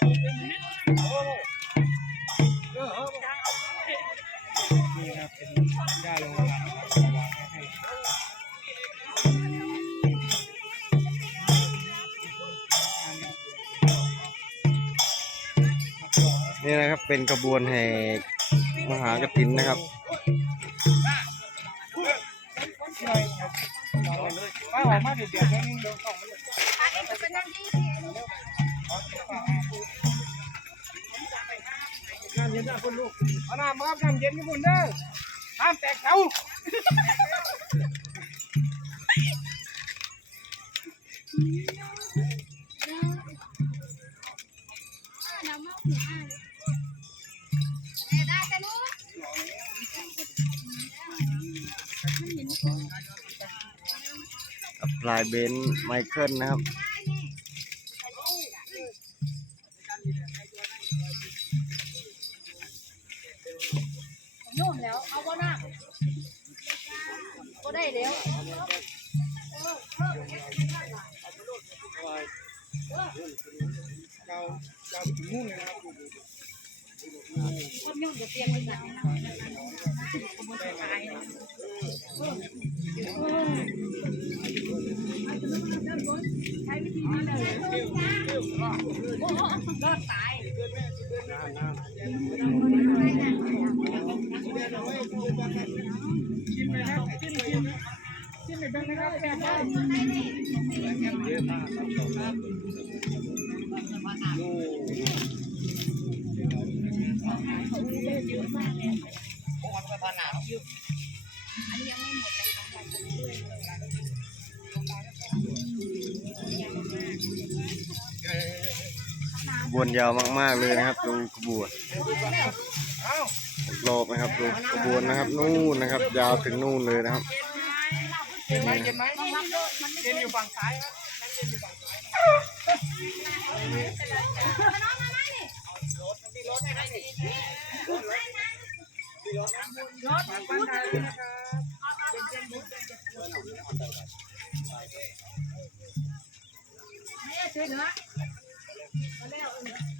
นี่ครับเป็นหญ้าลงมาครับวางให้นี่นะครับเป็นกระบวนแห่มหากฐินนะครับป้าออกมาเดือดเดือดนี่เดี๋ยวของ น้ำเย็นลูกเอาน้ำมาครับน้ำเย็นนี่คุณเด้อห้ามแตกเสาปลายเบนซ์ไมเคิลนะครับ นุ่มแล้ว เอาบ่หน้าก็ได้แล้วเราเราถึงนู่นเลยนะครับคนยุ่งจะเตียงเลยนะขบวนสุดท้ายใช้วิธีนี้เลยโอ้โหรอดตาย ขบวนยาวมาก ๆ เลยนะครับ ดูขบวน รอบนะครับดูขบวนนะครับ นู่นนะครับ ยาวถึงนู่นเลยนะครับเย็นไหมเย็นไหมเย็นอยู่ฝั่งซ้ายครับนั่นเย็นอยู่ฝั่งซ้ายรถบ้าน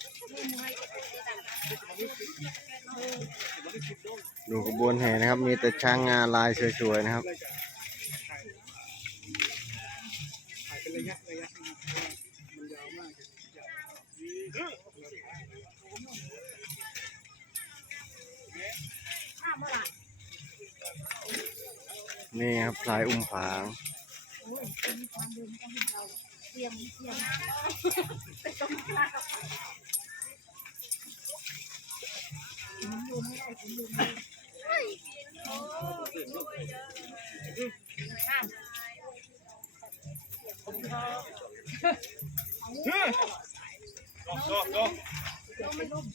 ดูขบวนแห่นะครับ มีแต่ช้างงาลายสวยๆนะครับถ่ายเป็นระยะระยะนะครับมันยาวมากนี่ครับพลายอุ้ มผาง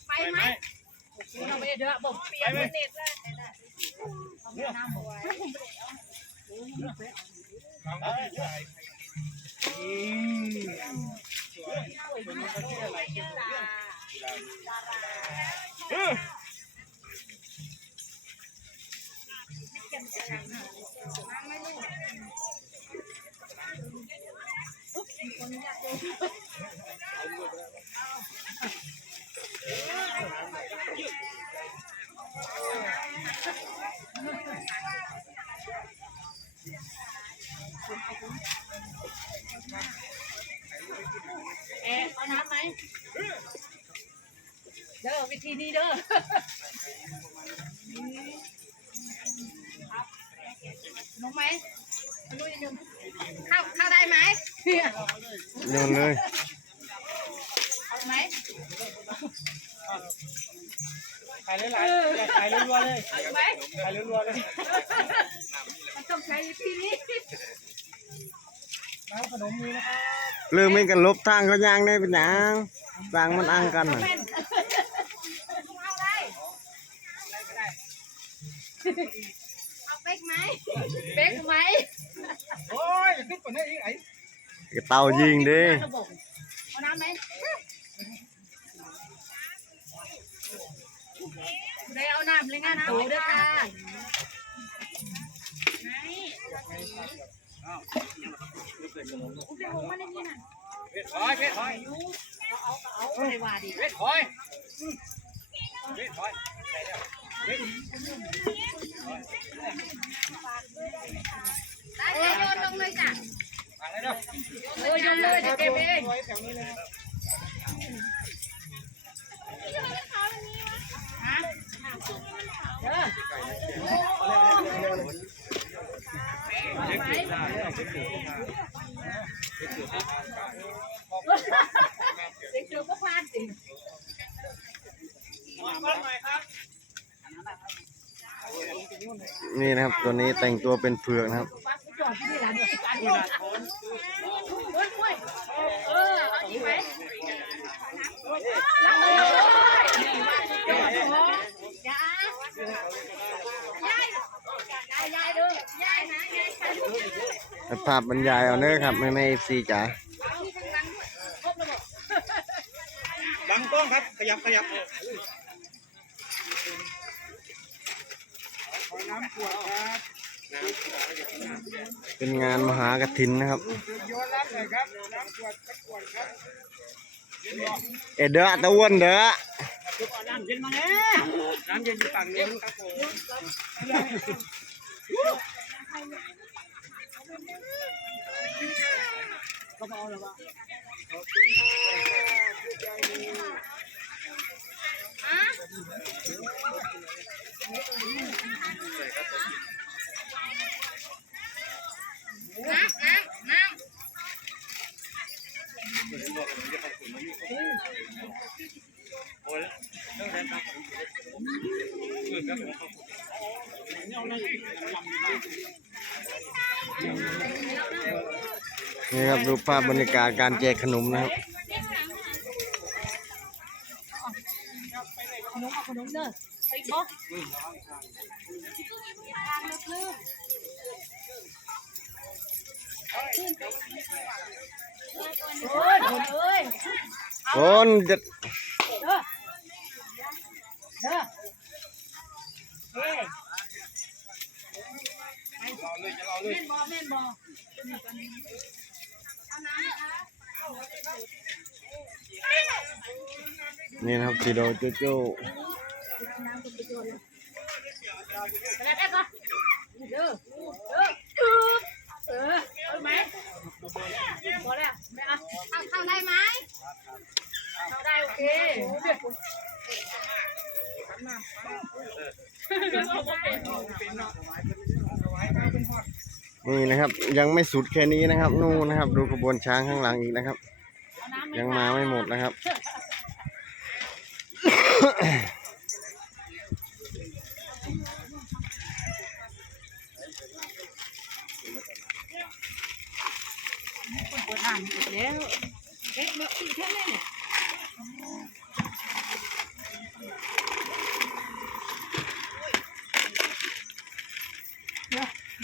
ไปไหมเราไม่ได้เด้อบอกเปลี่ยนเน็ตแล้วน้ำบอกเเอาน้ำไหมเด้อวิธีนี้เด้อลงไหมดูยังยังเข้าเข้าได้ไหมโยนเลยเอาไหมถ่ายหลายๆถ่ายรัวๆเลยเอาไหมถ่ายรัวๆเลยมันต้องใช้วิธีนี้น้ำ ขนมมีนะครับเรื่องไม่กันลบทางเขาย่างได้เป็นหยังต่างมันอังกันน่ะเป็นเอาได้เอาเป๊กไหมเป๊กไหมโอ้ยขึ้นกว่านี้อีกไอ้กระเต่ายิงดิเอาน้ำไหมได้เอาน้ำเลยงานตูด้วยค่ะไหน อุ้ยผมมาในนี้น่ะเพชรพลอยเพชรพลอยเอาเอาเอาไปว่าดิเพชรพลอยเพชรพลอยได้เลยโยนลงเลยจ้ะมาเลยเด้อเออโยนเลยเดี๋ยวเก็บเองไว้แถวนี้เลยฮะ เด็กเจอก็พลาดสิบ้านใหม่ครับนี่นะครับ ตัวนี้แต่งตัวเป็นเผือกนะครับ จอดที่นี่แหละเนี่ยการโยนเฮ้ยเฮ้ยเออเอาจริงไหมรับเลยยายยายยายดูยายนะยายใครดู ให้ ภาพบรรยายเอาเนอะครับไม่ไม่เอฟซีจ๋าที่ข้างหลังด้วยครบแล้วบอกดังกล้องครับ ขยับขยับขอน้ำขวดครับเป็นงานมหากฐินนะครับโยนรับหน่อยครับน้ำขวดสักขวดครับ เอเด้อตะอ้วนเด้อน้ำเย็นมาแน่น้ำเย็นอยู่ฝั่งนู้นครับผมน้ำน้ำน้ำ นี่ครับดูภาพบรรยากาศการแจกขนมนะครับขนมเอาขนมเด้อไปบ่โอ้ยคนเอ้ยคนจะเด้อเด้อ เราเลยจะเราเลยแม่นบ่แม่นบ่เอาน้ำนะคะนี่นะครับสีโดโจโจ้ไปแล้วแม่ก็เด้อเด้อเออเอาไหมพอแล้วไม่เอาเอาเข้าได้ไหมเข้าได้โอเคนี่นะ นี่นะครับ ยังไม่สุดแค่นี้นะครับ นู่นนะครับ ดูขบวนช้างข้างหลังอีกนะครับ ยังมาไม่หมดนะครับปวดอ่านอีกแล้วเอ๊ะมาอีกแค่ไหนเนี่ย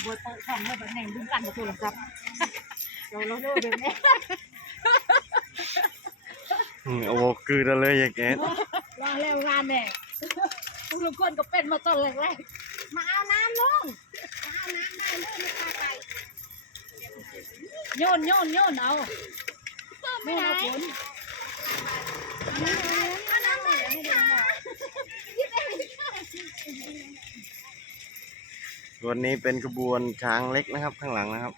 ดี๋ยวบวชเปิดช่องแล้วแบบแหน่งดึงกันกับโทรศัพท์เดี๋ยวเราเลิกแบบนี้อืมโอ้โหคือเราเลยอย่าแกะรอเร็วงานแน่ทุกคนก็เป็นมาตอนแรกๆมาเอาน้ำลงมาเอาน้ำได้เลยไม่พาไปโยนโยนโยนเอาไม่เอาผลเอาน้ำเลยให้ดูหน่อย วันนี้เป็นขบวนช้างเล็กนะครับ ข้างหลังนะครับ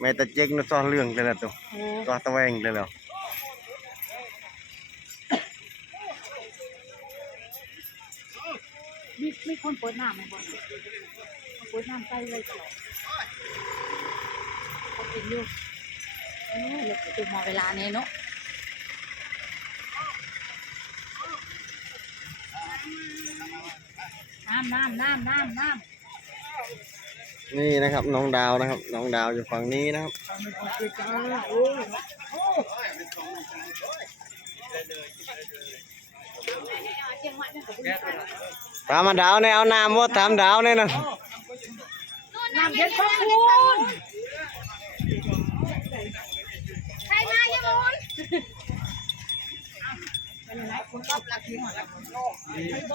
แม่ตะเจ๊กนะซ่อนเรื่องเลยละตัวโอ้ตัวตะแวงเลยแล้วมีมีคนเปิดน้ำไหมบ่เปิดน้ำใส่เลยตลอดเขากินอยู่เออเดี๋ยวถึงมาเวลานี้เนาะ น้ำน้ำน้ำน้ำน้นี่นะครับ น้องดาวนะครับ น้องดาวอยู่ฝั่งนี้นะครับำเชียงใหม่เนี่ยเขาไม่ได้ตามมาดาวเนี่ยเอาน้ำว่าตามดาวเนี่ยนะน้ำเย็นพระคุณใครมาเยมุนเอาไปเลยพี่น้องเดี๋ยวบ้านนั้นมาแล้วน้ำล้างอะก็อยู่ก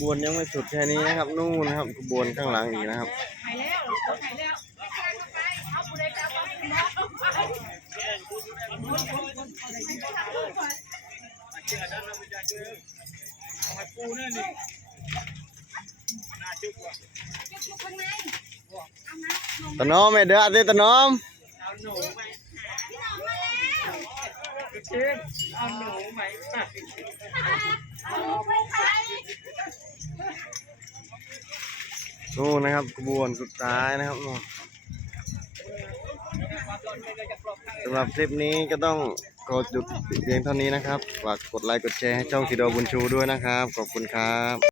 บวนยังไม่สุดแค่นี้นะครับ นู่นนะครับกระบวนข้างหลังอีกนะครับหายแล้วหายแล้วเอาผู้ใดจะเอาไปน้องปูเนี่ยนี่น่าจุกว่ะอยู่ข้างในตะน้อมไม่เดือดดิตะน้อมเอาหนูไหม พี่น้องมาแล้วเช่นเอาหนูไหมเอาลูกไปใครนู่นนะครับกระบวนสุดท้ายนะครับสำหรับคลิปนี้ก็ต้องกดหยุดเพียงเท่านี้นะครับ ฝากกดไลค์กดแชร์ให้ช่องสีดอบุญชูด้วยนะครับ ขอบคุณครับ